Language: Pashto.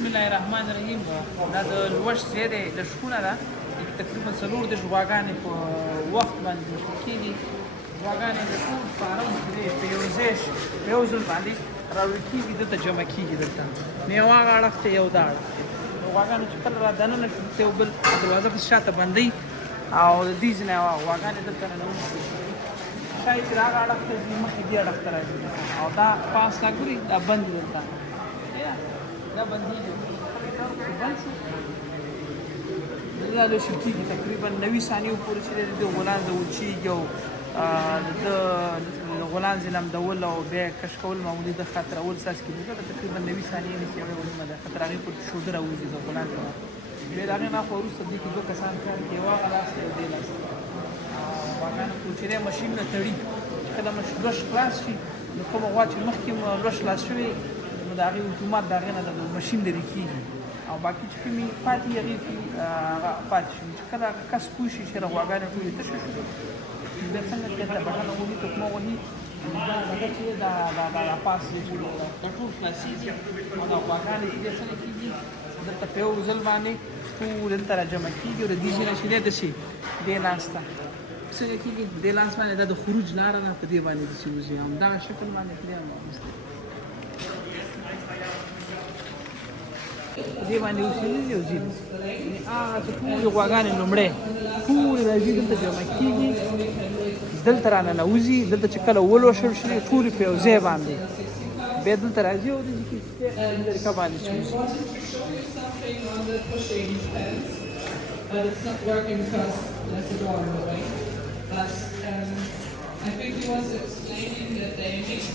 بسم الله الرحمن الرحیم. دا د لوشت ځای دی، لشکونه ده تقریبا 4 غواګانې په وخت باندې لوشل کېږي. غواګانې د ټول فارم کې دی په یو ځای په یو ځل باندې راوړل کېږي، دلته جمع کېږي. دلته نه یو هغه اړخ ته یو دا اړخ ته غواګانې چې کله را دننه شي دلته یو بل دروازه پسې شاته بندوي او د دې ځای نه غواګانې دلته ننوځي. ښایي چې هغه اړخ ته ځي، مخکې دې اړخ ته راځي او دا پاس دا ګوري دا بند دی دلته دا بندېږي. بند شو دا لوشل کېږي تقریبا 90 ثانیو پورې چې دی د غولانځ وچېږي او د غولانځ لمدول او بیا یې کش کول معمولي د خطرول څاڅکي دي. دا تقریبا 90 ثانیې نیسي او یوه نیمه دقیقه تر هغې پورې شوده راوځي د غولانځ نه. بیا د هغې نه خوا وروسته دې کې 2 کسان کار کوي، یو هغه لاس ته یو دې لاس ته. غواګانو کوچنی ماشین نه تړي، چې کله لوش خلاص شي نو کومه غوا چې مخکې لوش خلاص شوې نو د هغې اتومات د هغې نه د ماشین لرې کېږي او باقي چې کومې پاتې هغې کې هغه پاتې شي. چې کله هغه کس پوه شي چې غواګانې ټولې تشې شوې بیا څنګه چې ته بټنه وهي تکمه وهي هغه چې دا پاس دی چې دا ټول خلاصېږي او دا غواګانې چې دی څنګه کېږي دلته په یو ځل باندې ټول دلته را جمع کېږي او د دې ځای نه چې دی داسې دې لاس ته څنګه کېږي دې لاس باندې دا د خروج لاره ده، په دې باندې داسې وځي همدغه شکل باندې پرې دې باندې اوسېږي او ځي هغه چې ټولې غواګانې لومړی ټولې راځي دلته جمع کېږي، دلته را ننوځي. دلته چې کله ولوشل شي ټولې په یو ځای باندې بیا دلته راځي او دې کې طریقه باندې چې وځي. But it's not working because there's a door in the way. But I think he was explaining that they mixed